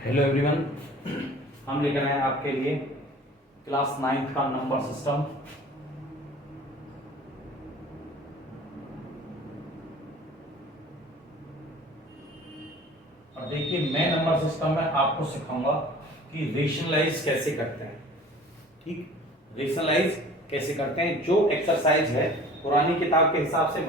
Hello everyone, हम लेकर आए हैं आपके लिए क्लास 9th का नंबर सिस्टम। और देखिए, मैं नंबर सिस्टम में आपको सिखाऊंगा कि रेशनलाइज कैसे करते हैं। ठीक, रेशनलाइज कैसे करते हैं। जो एक्सरसाइज है पुरानी किताब के हिसाब से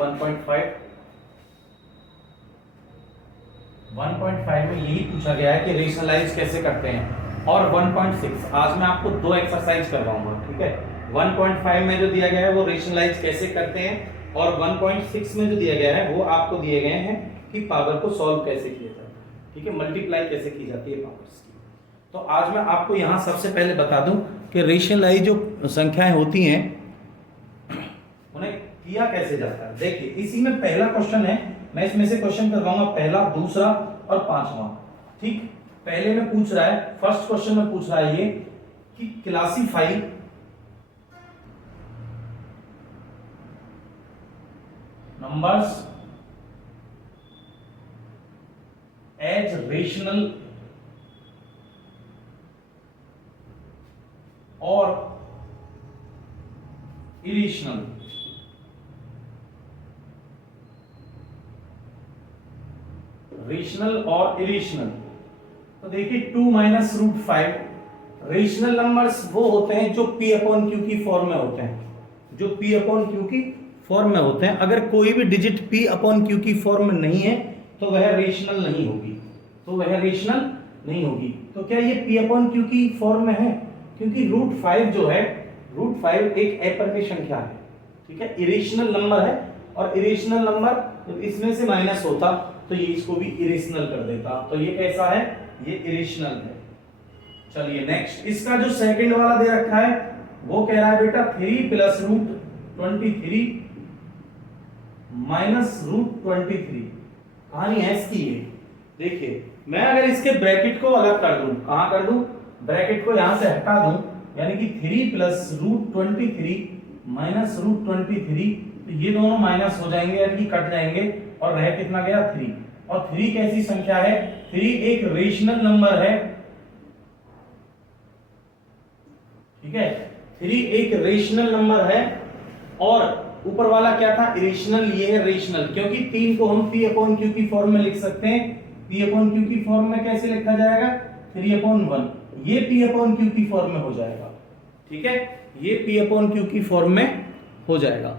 1.5 में यही पूछा गया है कि रेशनलाइज कैसे करते हैं। और 1.6 आज मैं आपको दो एक्सरसाइज करवाऊंगा। ठीक है, 1.5 में जो दिया गया है वो रेशनलाइज कैसे करते हैं, और 1.6 में जो दिया गया है वो आपको दिए गए हैं कि पावर को सॉल्व कैसे किया जाता है। ठीक है, मल्टीप्लाई कैसे की जाती है पावर्स की। तो आज मैं आपको यहाँ सबसे पहले बता दूं कि रेशनलाइज जो संख्याएं होती हैं उन्हें किया कैसे जाता है। देखिए, इसी में पहला क्वेश्चन है, मैं इसमें से क्वेश्चन करवाऊंगा पहला, दूसरा और पांचवा। ठीक, पहले में पूछ रहा है, फर्स्ट क्वेश्चन में पूछ रहा है ये कि क्लासीफाई नंबर्स एज रेशनल और इरेशनल। रेशनल और इरेशनल। तो देखिए 2 माइनस रूट 5 रेशनल नंबर्स वो होते हैं जो p अपॉन क्यू की फॉर्म में होते हैं, जो p अपॉन क्यू की फॉर्म में होते हैं। अगर कोई भी डिजिट p अपॉन क्यू की फॉर्म में नहीं है तो वह रेशनल नहीं होगी, तो वह रेशनल नहीं होगी। तो क्या ये p अपॉन क्यू की फॉर्म में है? क्योंकि रूट 5 जो है, रूट 5 एक अपरिमेय संख्या है। ठीक है, इरेशनल नंबर है, और इरेशनल नंबर जब इसमें से माइनस होता तो ये इसको भी इरेशनल कर देता। तो ये कैसा है? ये इरेशनल है। चलिए नेक्स्ट, इसका जो सेकंड वाला दे रखा है वो कह रहा है बेटा 3 प्लस रूट 23 माइनस रूट 23। कहानी है इसकी ये। देखिए, मैं अगर इसके ब्रैकेट को अलग कर दूं, कहां कर दूं? ब्रैकेट को यहां से हटा दूं, यानी कि 3 प्लस रूट 23 माइनस रूट 23, तो ये दोनों माइनस हो जाएंगे, यानी कि कट जाएंगे, और रह कितना गया? 3। और 3 कैसी संख्या है? 3 एक रेशनल नंबर है। ठीक है, 3 एक रेशनल नंबर है, और ऊपर वाला क्या था? इरेशनल। ये है रेशनल, क्योंकि 3 को हम p अपॉन क्यू की फॉर्म में लिख सकते हैं। p अपॉन क्यू की फॉर्म में कैसे लिखा जाएगा? 3 अपॉन 1। ये p अपॉन क्यू की फॉर्म में हो जाएगा। ठीक है, ये p अपॉन क्यू की फॉर्म में हो जाएगा।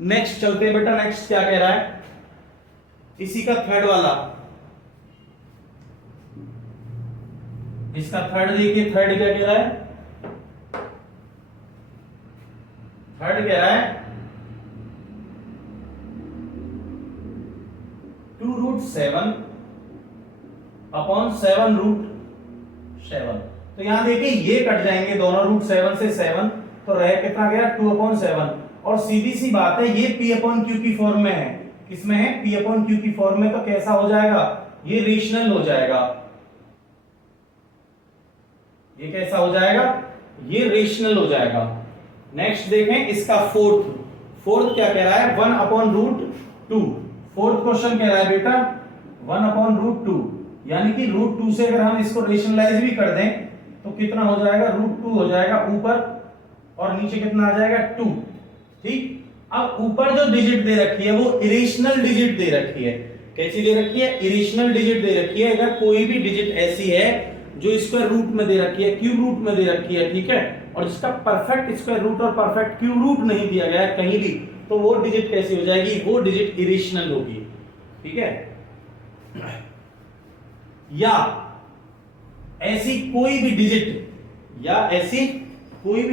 नेक्स्ट चलते हैं बेटा, नेक्स्ट क्या कह रहा है? इसी का थर्ड वाला, इसका थर्ड देखिए, थर्ड क्या कह रहा है? थर्ड कह रहा है 2 रूट 7 अपॉन 7 रूट 7। तो यहां देखिए ये कट जाएंगे दोनों, रूट 7 से 7, तो रह कितना गया? 2 अपॉन 7। और सीधी सी बात है, ये p अपॉन क्यू की फॉर्म में है। किसमें है? p अपॉन क्यू की फॉर्म में। तो कैसा हो जाएगा? ये रेशनल हो जाएगा। ये कैसा हो जाएगा? ये रेशनल हो जाएगा। नेक्स्ट देखें इसका फोर्थ क्या कह रहा है? 1 अपॉन रूट 2। फोर्थ क्वेश्चन कह रहा है बेटा 1 अपॉन रूट 2, यानी कि रूट 2 से अगर हम इसको रेशनलाइज भी कर दें तो कितना हो जाएगा? रूट 2 हो जाएगा ऊपर, और नीचे कितना आ जाएगा? 2। ठीक, अब ऊपर जो डिजिट दे रखी है वो इरेशनल डिजिट दे रखी है। कैसी दे रखी है? इरेशनल डिजिट दे रखी है। अगर कोई भी डिजिट ऐसी है जो स्क्वायर रूट में दे रखी है, क्यूब रूट में दे रखी है, ठीक है, और जिसका परफेक्ट स्क्वायर रूट और परफेक्ट क्यूब रूट नहीं दिया गया है कहीं भी, तो वो डिजिट कैसी हो जाएगी? वो डिजिट इरेशनल होगी। ठीक है, या ऐसी कोई भी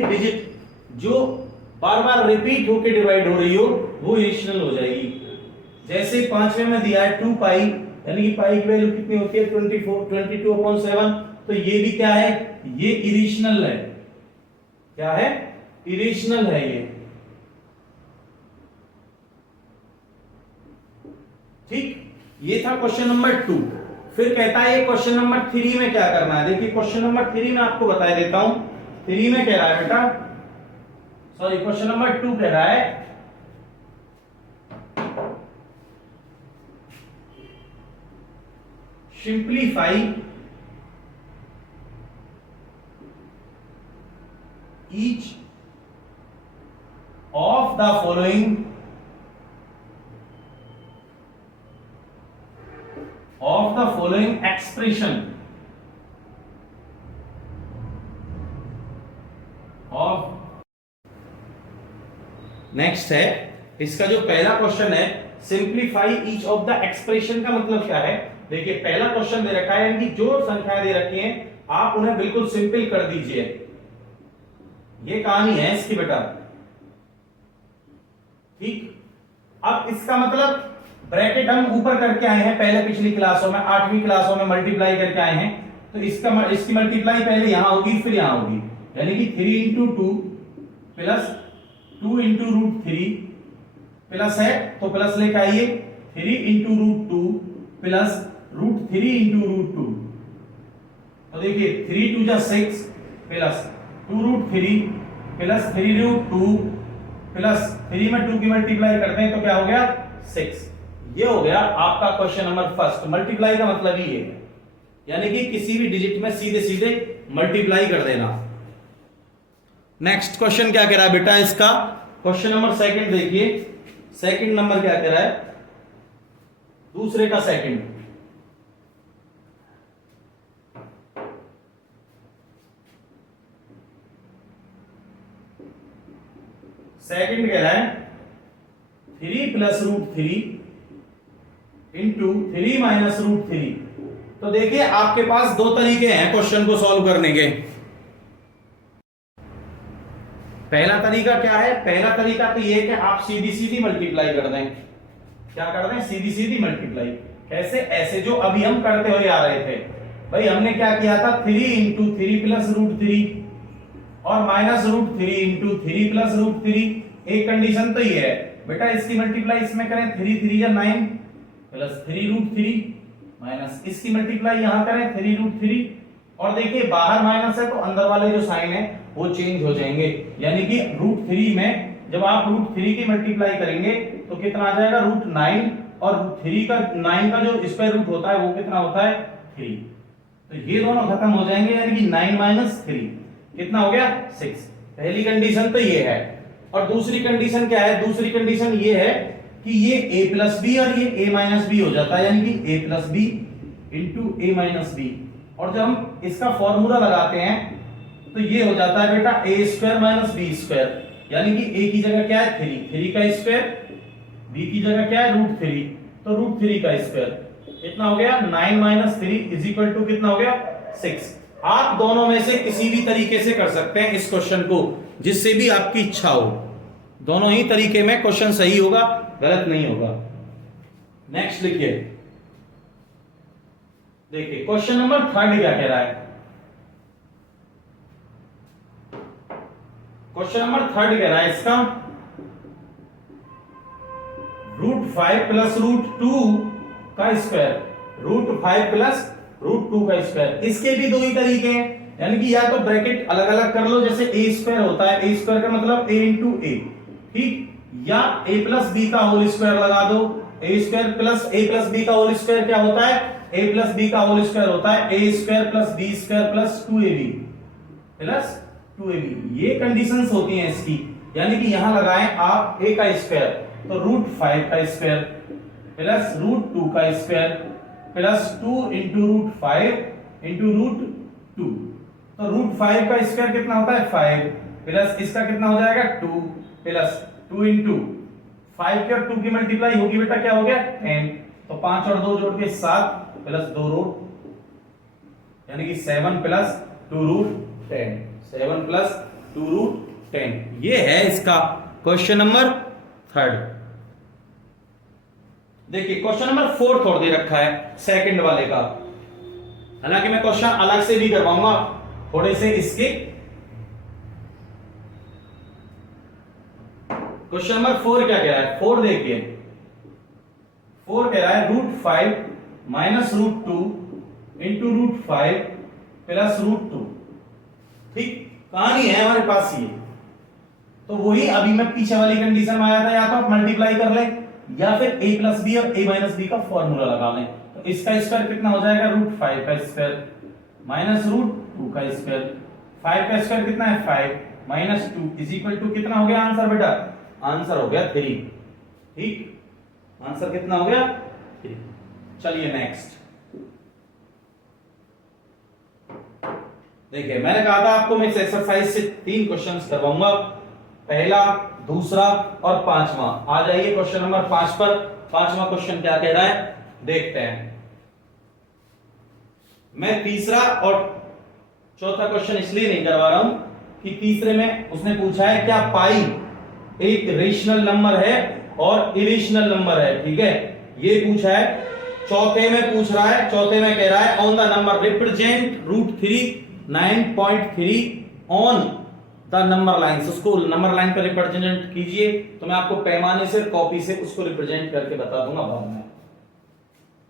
डिजिट जो बार बार रिपीट होकर डिवाइड हो रही हो, वो इरेशनल हो जाएगी। जैसे 5वें में दिया है 2 पाई, यानी कि पाई की वैल्यू कितनी होती है? 22 अपॉन 7। तो ये भी क्या है? ये इरेशनल है। क्या है? इरेशनल है ये। ठीक, ये था क्वेश्चन नंबर 2। फिर कहता है ये क्वेश्चन नंबर 3 में क्या करना है। देखिए क्वेश्चन नंबर 3 में आपको बता देता हूं। 3 में कह रहा है बेटा, सॉरी क्वेश्चन नंबर 2 कह रहा है simplify each of the following expression of. Next है इसका जो पहला क्वेश्चन है, simplify each of the expression का मतलब क्या है। देखिए पहला क्वेश्चन दे रखा है, यानी जो संख्या दे रखी है आप उन्हें बिल्कुल सिंपल कर दीजिए। ये कहानी है इसकी बेटा, ठीक। अब इसका मतलब ब्रैकेट हम ऊपर करके आए हैं पहले पिछली क्लासों में, 8वीं क्लासों में मल्टीप्लाई करके आए हैं, तो इसकी मल्टीप्लाई पहले यहां होगी फिर यहां होगी, यानी कि 3 into 2 plus 2 into root 3 plus है तो प्लस लेके आइए 3 into root 2 plus root 3 into root 2। तो देखिए 3 2 जा 6 plus 2 root 3 plus 3 root 2 plus 3 में 2 की मल्टीप्लाई करते हैं तो क्या हो गया 6। ये हो गया आपका क्वेश्चन नंबर फर्स्ट। मल्टीप्लाई का मतलब ही है, यानी कि किसी भी डिजिट में सीधे सीधे मल्टीप्लाई कर देना। नेक्स्ट क्वेश्चन क्या कह रहा है बेटा इसका, क्वेश्चन नंबर सेकंड देखिए, सेकंड नंबर क्या कह रहा है, दूसरे का सेकंड। सेकंड कह रहा है 3 plus root 3 into 3 minus root 3। तो देखिए आपके पास दो तरीके हैं क्वेश्चन को सॉल्व करने के। पहला तरीका क्या है, पहला तरीका तो ये कि आप सीधी सीधी मल्टीप्लाई कर दें। क्या कर दें, सीधी सीधी मल्टीप्लाई। कैसे, ऐसे जो अभी हम करते हुए आ रहे थे। भाई हमने क्या किया था 3 इंटू 3 प्लस रूट 3 और minus root 3 into 3 plus root 3। एक कंडीशन तो ये है बेटा, इसकी मल्टीप्लाई इसमें करें 3 3 या 9 प्लस 3 रूट 3 माइनस इसकी मल्टीप्लाई यहां करें 3 रूट 3। और देखिए बाहर माइनस है तो अंदर वाले जो साइन है वो चेंज हो जाएंगे, यानी कि रूट 3 में जब आप रूट 3 की मल्टीप्लाई करेंगे तो कितना आ जाएगा रूट 9, और 3 का 9 का जो स्क्वायर रूट होता है वो कितना होता है 3। तो ये दोनों खत्म हो जाएंगे, यानी कि 9 माइनस 3 कितना हो गया 6। पहली कंडीशन तो ये है। और दूसरी कंडीशन क्या है, दूसरी कंडीशन ये है कि ये a प्लस बी और ये a माइनस बी हो जाता है, यानी कि a plus B into a minus B. और जब हम इसका फॉर्मूला लगाते हैं तो ये हो जाता है बेटा a square minus B square, यानी कि a की जगह क्या है 3 का स्क्वायर, b की जगह क्या है रूट 3, तो रूट 3 का स्क्वायर। कितना हो गया 9 माइनस 3 इज इक्वल टू कितना हो गया 6। आप दोनों में से किसी भी तरीके से कर सकते हैं इस क्वेश्चन को, जिससे भी आपकी इच्छा हो। दोनों ही तरीके में क्वेश्चन सही होगा, गलत नहीं होगा। नेक्स्ट लिखिए, देखिए क्वेश्चन नंबर थर्ड क्या कह रहा है। क्वेश्चन नंबर थर्ड कह रहा है इसका रूट 5 प्लस रूट 2 का स्क्वायर, रूट 5 प्लस रूट 2 का स्क्वायर। इसके भी दो ही तरीके हैं, यानी कि या तो ब्रैकेट अलग अलग कर लो, जैसे a स्क्वायर होता है, a स्क्वायर का मतलब a इंटू a, ठीक, या a प्लस बी का होल स्क्वायर लगा दो। a square plus a plus B का होल स्क्वायर क्या होता है, a प्लस बी का होल स्क्वायर होता है a square plus b square plus 2ab plus 2ab। ये कंडीशंस होती हैं इसकी, यानी कि यहां लगाएं आप a का स्क्वायर तो रूट 5 का स्क्वायर प्लस रूट 2 का square plus 2 into root 5 into root 2। तो रूट 5 का स्क्वायर कितना होता है 5 प्लस इसका कितना हो जाएगा 2 प्लस 2 इंटू 5 के और 2 की मल्टीप्लाई होगी बेटा क्या हो गया 10, तो 5 और 2 जोड़ के 7 प्लस 2 रूट, यानी कि 7 प्लस 2 रूट 10, 7 प्लस 2 रूट 10। ये है इसका क्वेश्चन नंबर थर्ड। देखिए क्वेश्चन नंबर फोर्थ और दे रखा है सेकंड वाले का, हालांकि मैं क्वेश्चन अलग से भी करवाऊंगा थोड़े से इसके। क्वेश्चन नंबर 4 क्या कह रहा है, 4 देखिए, 4 कह रहा है root 5 minus root 2 into root 5 plus root 2। ठीक, कहानी है हमारे पास ये। तो वही अभी मैं पीछे वाली कंडीशन में आया था, या तो आप मल्टीप्लाई कर लें या फिर a प्लस बी और a माइनस बी का फॉर्मूला लगा लें। तो इसका स्क्वायर कितना हो जाएगा रूट 5 का स्क्वायर माइनस रूट 2 का स्क्वायर। 5 का स्क्वायर कितना है 5 -2 इज इक्वल टू कितना हो गया आंसर बेटा? आंसर हो गया 3। ठीक, आंसर कितना हो गया? 3। चलिए नेक्स्ट देखिए, मैंने कहा था आपको मैं इस एक्सरसाइज से 3 क्वेश्चंस करवाऊंगा, पहला, दूसरा और पांचवा। आ जाइए क्वेश्चन नंबर 5 पर। पांचवा क्वेश्चन क्या कह रहा है देखते हैं। मैं तीसरा और चौथा क्वेश्चन इसलिए नहीं करवा रहा हूं कि तीसरे में उसने पूछा है क्या पाई एक रेशनल नंबर है और इरेशनल नंबर है, ठीक है, ये पूछा है। चौथे में पूछ रहा है, चौथे में कह रहा है on the number represent √3 9.3 on the number lines. उसको नंबर लाइन पर रिप्रेजेंट कीजिए, तो मैं आपको पैमाने से कॉपी से उसको रिप्रेजेंट करके बता दूंगा बाद में।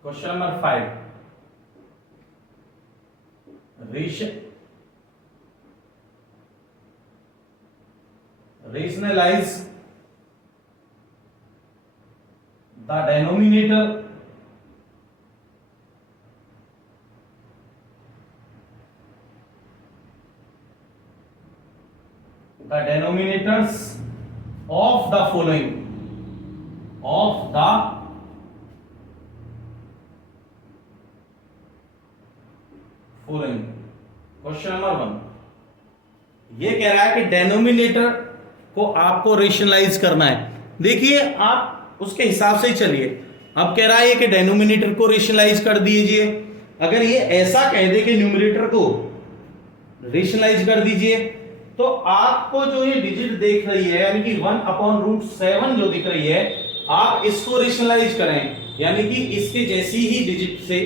Question number 5, rationalize the denominator the denominators of the following question number 1 ये कह रहा है कि डेनोमिनेटर को आपको रेशनलाइज करना है। देखिए आप उसके हिसाब से ही चलिए। अब कह रहा है कि डेनोमिनेटर को रेशनलाइज कर दीजिए। अगर ये ऐसा कह दे कि न्यूमरेटर को रेशनलाइज कर दीजिए, तो आपको जो ये डिजिट देख रही है यानी कि 1/√7 जो दिख रही है, आप इसको रेशनलाइज करें, यानी कि इसके जैसी ही डिजिट से,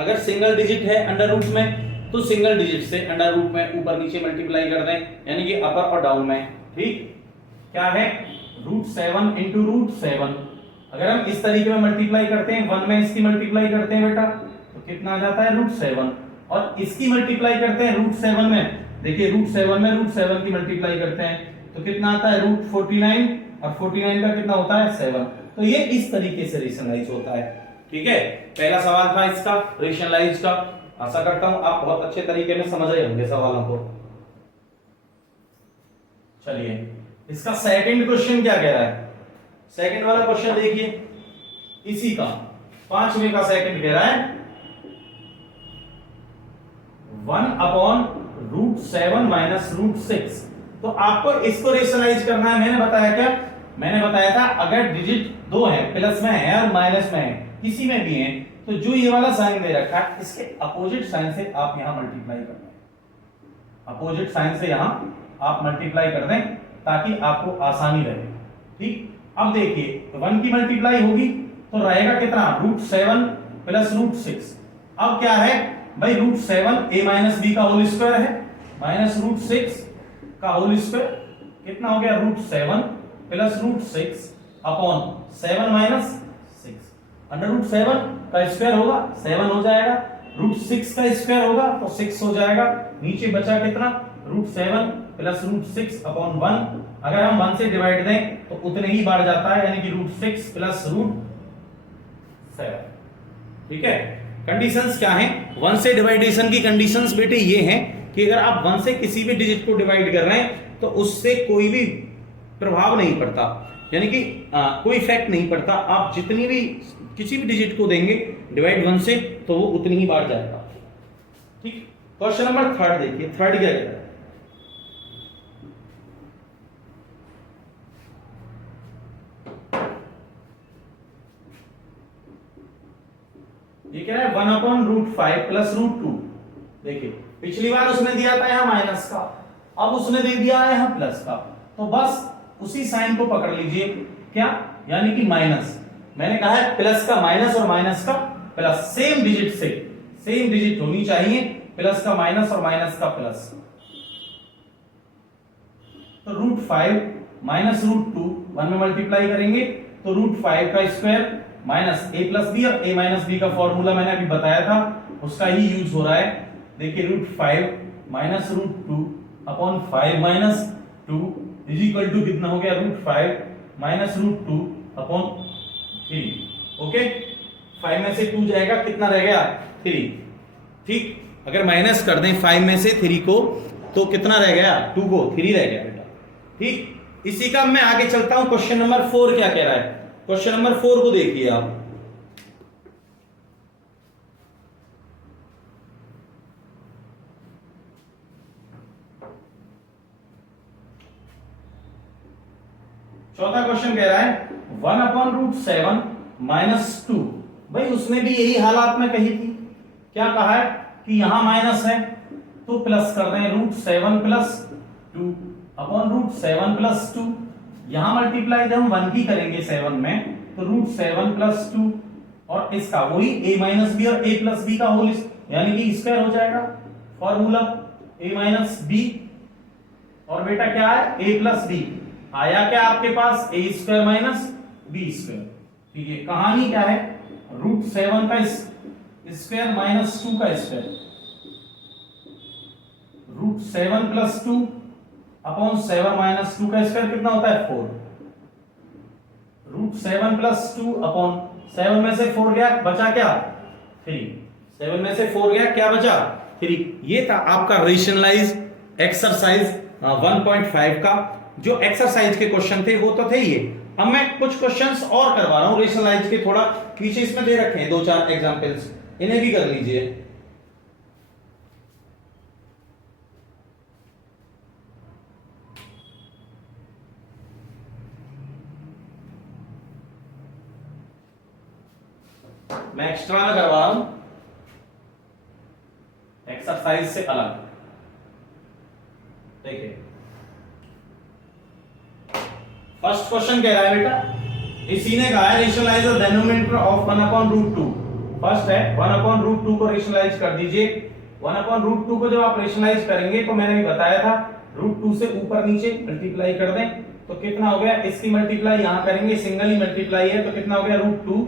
अगर सिंगल डिजिट है अंडर रूट में तो सिंगल डिजिट से अंडर रूट में ऊपर नीचे मल्टीप्लाई कर दें, यानी कि अपर और डाउन में। ठीक, क्या है √7 × √7। अगर हम इस तरीके में मल्टीप्लाई करते हैं, 1 में इसकी मल्टीप्लाई करते हैं बेटा, तो कितना आ जाता है √7, और इसकी मल्टीप्लाई करते हैं √7 में। देखिए √7 में √7 की मल्टीप्लाई करते हैं तो कितना आता है √49, और 49 का कितना होता है 7। तो ये इस तरीके से रेशनलाइज होता है। ठीक है, पहला सवाल था इसका रेशनलाइज का। आशा करता हूं आप बहुत अच्छे तरीके में समझ रहे होंगे सवालों को। चलिए इसका सेकंड क्वेश्चन क्या कह रहा है। सेकंड वाला क्वेश्चन देखिए, इसी का 5वें का सेकंड कह रहा है 1/√7 - √6। तो आपको इसको रेशनलाइज करना है। मैंने बताया क्या, मैंने बताया था अगर डिजिट 2 है, प्लस में है और माइनस में है, किसी में भी है, तो जो ये वाला साइन दे रखा है इसके अपोजिट साइन से आप यहां मल्टीप्लाई कर दें। अपोजिट साइन से यहां आप मल्टीप्लाई कर दें ताकि आपको आसानी रहे। ठीक, अब देखिए 1 की मल्टीप्लाई होगी तो रहेगा कितना √7 + √6। अब क्या है भाई, √7 a - b का होल स्क्वायर है, माइनस √6 का होल स्क्वायर, कितना हो गया √7 + √6 अपॉन 7 - 6। अंडर √7 का स्क्वायर होगा 7 हो जाएगा, √6 का स्क्वायर होगा तो 6 हो जाएगा। नीचे बचा कितना √7 + √6 अपॉन 1। अगर हम 1 से डिवाइड दें तो उतने ही बार जाता है, यानी कि √6 + √7। ठीक है, कंडीशंस क्या हैं 1 से डिवाइडेशन की। कंडीशंस बेटे ये हैं कि अगर आप 1 से किसी भी डिजिट को डिवाइड कर रहे हैं तो उससे कोई भी प्रभाव नहीं पड़ता, यानी कि कोई इफेक्ट नहीं पड़ता। आप जितनी भी किसी भी डिजिट को देंगे डिवाइड 1 से तो वो उतनी ही बार जाएगा। ठीक, क्वेश्चन नंबर 3 देखिए, थर्ड क्या कह रहा है। ये कह रहा है 1/√5 + √2। देखिए पिछली बार उसने दिया था यहां माइनस का, अब उसने दे दिया है यहां प्लस का, तो बस उसी साइन को पकड़ लीजिए, क्या, यानी कि माइनस। मैंने कहा है प्लस का माइनस और माइनस का प्लस, सेम डिजिट से सेम डिजिट होनी चाहिए, प्लस का माइनस और माइनस का प्लस। तो √5 - √2 1 में मल्टीप्लाई करेंगे तो √5 का स्क्वायर माइनस a + b, और a - b का फॉर्मूला मैंने अभी बताया था, उसका ही यूज हो रहा है। देखिए √5 - √2 अपॉन 5 - 2 इज इक्वल टू कितना हो गया √5 - √2 अपॉन 3। ओके, 5 में से 2 जाएगा, कितना रह गया 3। ठीक, अगर माइनस कर दें 5 में से 3 को तो कितना रह गया 2 को 3 रह गया बेटा। ठीक, इसी का मैं आगे चलता हूं। क्वेश्चन नंबर 4 क्या कह रहा है, क्वेश्चन नंबर 4 को देखिए आप। चौथा क्वेश्चन कह रहा है 1/√7 -2। भाई उसने भी यही हालात में कही थी, क्या कहा है कि यहां माइनस है तो प्लस कर दें √7 + 2 अपॉन √7 + 2। यहां मल्टीप्लाई जब हम 1 की करेंगे 7 में तो √7 + 2 और इसका वही a - b और a + b का होल यानी कि स्क्वायर हो जाएगा। फॉर्मूला a - b और बेटा क्या है a + b आया क्या आपके पास a² - b²। ठीक है, कहानी क्या है √7 का स्क्वायर माइनस 2 का स्क्वायर √7 + 2 अपॉन 7 - 2 का स्क्वायर कितना होता है 4। √7 + 2 अपॉन 7 में से 4 गया बचा क्या 3। 7 में से 4 गया क्या बचा 3। ये था आपका रेशनलाइज एक्सरसाइज 1.5 का। जो एक्सरसाइज के क्वेश्चन थे वो तो थे ये। अब मैं कुछ क्वेश्चंस और करवा रहा हूं रेशनलाइज के, थोड़ा पीछे इसमें दे रखे हैं 2-4 एग्जांपल्स, इन्हें भी कर लीजिए। मैं एक्स्ट्रा में करवा रहा हूं एक्सरसाइज से अलग। देखिए फर्स्ट क्वेश्चन कह रहा है बेटा, इसी ने कहा है rationalize the denominator of 1/√2। First है 1/√2 को रेशनलाइज कर दीजिए। 1/√2 को जब आप रेशनलाइज करेंगे तो मैंने भी बताया था √2 से ऊपर नीचे मल्टीप्लाई कर दें तो कितना हो गया, इसकी मल्टीप्लाई यहां करेंगे, सिंगल ही मल्टीप्लाई है तो कितना हो गया √2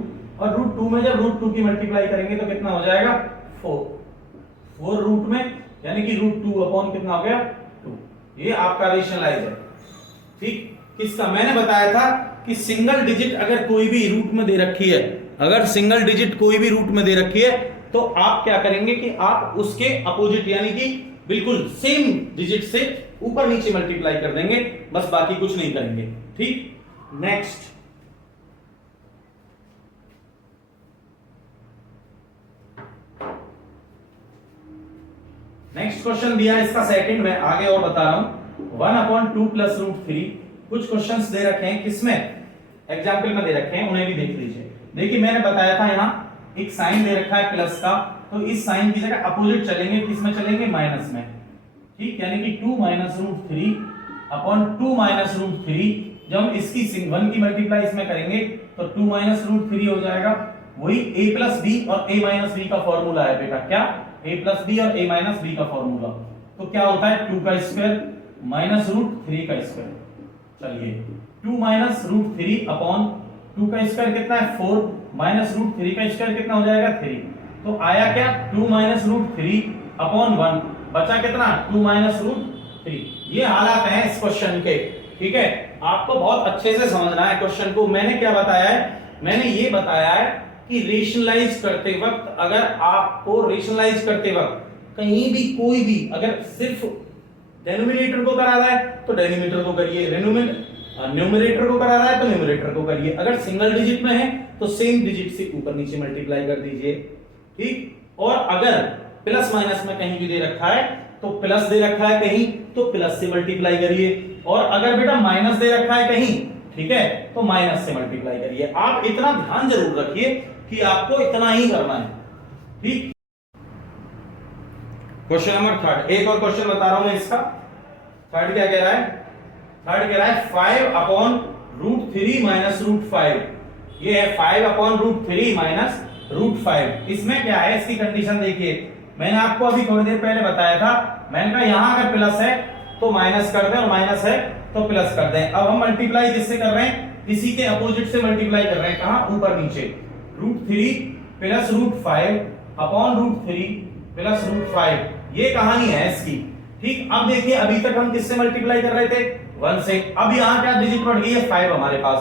और √2 में जब √2 की मल्टीप्लाई करेंगे तो कितना हो जाएगा 4 रूट में यानी कि √2 अपॉन कितना हो गया 2। ये आपका रेशनलाइज है। ठीक, किसका मैंने बताया था कि सिंगल डिजिट अगर कोई भी रूट में दे रखी है, अगर सिंगल डिजिट कोई भी रूट में दे रखी है तो आप क्या करेंगे कि आप उसके अपोजिट यानी कि बिल्कुल सेम डिजिट से ऊपर नीचे मल्टीप्लाई कर देंगे, बस बाकी कुछ नहीं करेंगे। ठीक, नेक्स्ट क्वेश्चन दिया है, इसका सेकंड में आगे और बता रहा हूं 1/2 + √3। कुछ क्वेश्चंस दे रखे हैं, किसमें एग्जाम्पल में दे रखे हैं, उन्हें भी देख लीजिए। देखिए मैंने बताया था यहाँ एक साइन दे रखा है प्लस का, तो इस साइन की जगह अपोजिट चलेंगे, किसमें चलेंगे माइनस में। ठीक, यानी कि 2 - √3 अपॉन 2 - √3। जब हम इसकी 1 की मल्टीप्लाई इसमें करेंगे तो 2 - √3 हो जाएगा। वही a + b और a - b का फॉर्मूला है बेटा, क्या a + b और a - b का फॉर्मूला। तो क्या होता है 2 का स्क्वायर माइनस √3 का स्क्वायर। चलिए 2 - √3 अपॉन 2 का स्क्वायर कितना है 4 माइनस √3 का स्क्वायर कितना हो जाएगा 3। तो आया क्या 2 - √3 अपॉन 1 बचा कितना 2 - √3। ये हालात हैं इस क्वेश्चन के। ठीक है, आपको बहुत अच्छे से समझना है क्वेश्चन को। मैंने क्या बताया है, मैंने ये बताया है कि रेशनलाइज करते वक्त, अगर आपको रेशनलाइज करते वक्त कहीं भी कोई भी अगर सिर्फ डिनोमिनेटर को करा रहा है तो डिनोमिनेटर को करिए, न्यूमरेटर को करा रहा है तो न्यूमरेटर को करिए। अगर सिंगल डिजिट में है तो सेम डिजिट से ऊपर नीचे मल्टीप्लाई कर दीजिए। ठीक, और अगर प्लस माइनस में कहीं भी दे रखा है तो प्लस दे रखा है कहीं तो प्लस से मल्टीप्लाई करिए, और अगर बेटा माइनस दे रखा है कहीं, ठीक है, तो माइनस से मल्टीप्लाई करिए। आप इतना ध्यान जरूर रखिए कि आपको इतना ही करना है। ठीक, क्वेश्चन नंबर 3, एक और क्वेश्चन बता रहा हूं मैं इसका। थर्ड क्या कह रहा है, थर्ड कह रहा है 5/√3 - √5। ये है 5/√3 - √5। इसमें क्या है, इसकी कंडीशन देखिए। मैंने आपको अभी थोड़ी देर पहले बताया था, मैंने कहा यहां अगर प्लस है तो माइनस कर दें और माइनस है तो प्लस कर दें। अब हम मल्टीप्लाई किससे कर रहे हैं, इसी के अपोजिट से मल्टीप्लाई कर रहे हैं, कहां ऊपर नीचे। √3 + √5 अपॉन √3 + √5। ये कहानी है इसकी। ठीक, अब देखिए अभी तक हम किससे मल्टीप्लाई कर रहे थे 1 से, अब यहां क्या डिजिट बढ़ गई है 5 हमारे पास,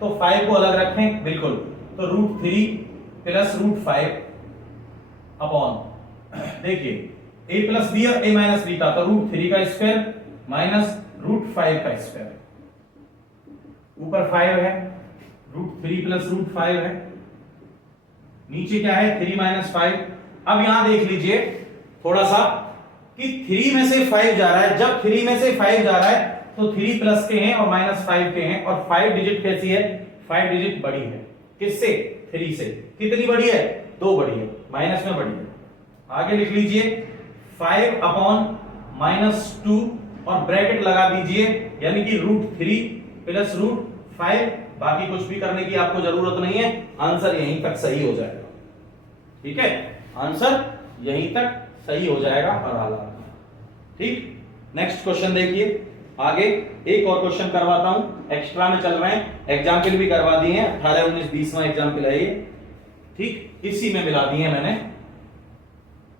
तो 5 को अलग रखें बिल्कुल। तो √3 + √5 अपॉन देखिए a + b और a - b था तो √3 का स्क्वायर माइनस √5 का स्क्वायर, ऊपर 5 है, √3 + √5 है, नीचे क्या है 3 - 5। अब यहां देख लीजिए थोड़ा सा कि 3 में से 5 जा रहा है, जब 3 में से 5 जा रहा है तो 3 प्लस के हैं और -5 के हैं, और 5 डिजिट कैसी है, 5 डिजिट बड़ी है, किससे, 3 से। कितनी बड़ी है, 2 बड़ी है, माइनस में बड़ी है। आगे लिख लीजिए 5/-2 और ब्रैकेट लगा दीजिए, यानी कि √3 + √5, बाकी कुछ भी करने की आपको जरूरत नहीं है, आंसर यहीं तक सही हो जाएगा। ठीक है, आंसर यहीं तक सही हो जाएगा हर हालत में। ठीक, नेक्स्ट क्वेश्चन देखिए। आगे एक और क्वेश्चन करवाता हूं, एक्स्ट्रा में चल रहे हैं, एग्जाम के लिए भी करवा दिए हैं, 18, 19, 20वां एग्जाम के लिए। ठीक, इसी में मिला दिए मैंने।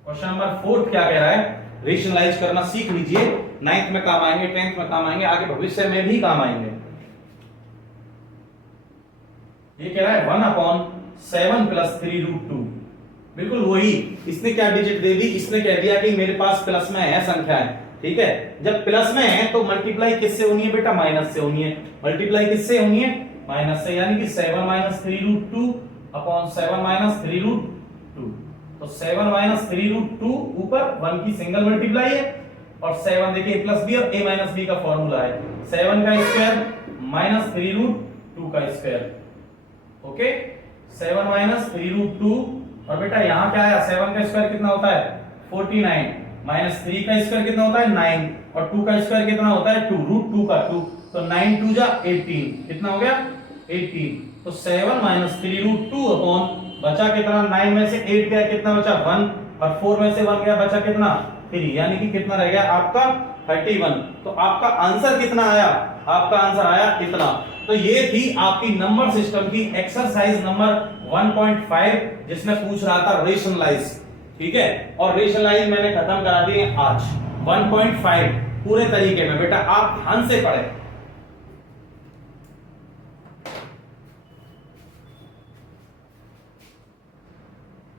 क्वेश्चन नंबर 4 क्या कह रहा है, रेशनलाइज करना सीख लीजिए, 9th में काम आएंगे, 10th में काम आएंगे, आगे भविष्य में भी काम आएंगे। ये कह रहा है 1/7 + 3√2, बिल्कुल वही, इसने क्या डिजिट दे दी, इसने कह दिया कि मेरे पास प्लस में है संख्या है। ठीक है, जब प्लस में है तो मल्टीप्लाई किससे होनी है बेटा, माइनस से होनी है। मल्टीप्लाई किससे होनी है, माइनस से, यानी कि 7 - 3√2 अपॉन 7 - 3√2। तो 7 - 3√2 ऊपर 1 की सिंगल मल्टीप्लाई है, और 7 देखिए +b और a - b का फॉर्मूला है, 7 का स्क्वायर - 3√2 का स्क्वायर। ओके, 7 - 3√2, और बेटा यहां क्या आया, 7 का स्क्वायर कितना होता है 49, -3 का स्क्वायर कितना होता है 9, और 2 का स्क्वायर कितना होता है 2, √2 का 2, तो 9 × 2 = 18, कितना हो गया 18। तो 7 - 3√2 अपॉन बचा कितना, 9 में से 8 गया, कितना बचा 1, और 4 में से 1 गया, बचा कितना 3, यानी कि कितना रह गया आपका 31। तो आपका आंसर कितना आया, आपका आंसर आया इतना। तो ये थी आपकी नंबर सिस्टम की एक्सरसाइज नंबर 1.5, जिसमें पूछ रहा था रेशनलाइज। ठीक है, और रेशनलाइज मैंने खत्म करा दिए आज 1.5 पूरे तरीके में। बेटा आप ध्यान से पढ़े,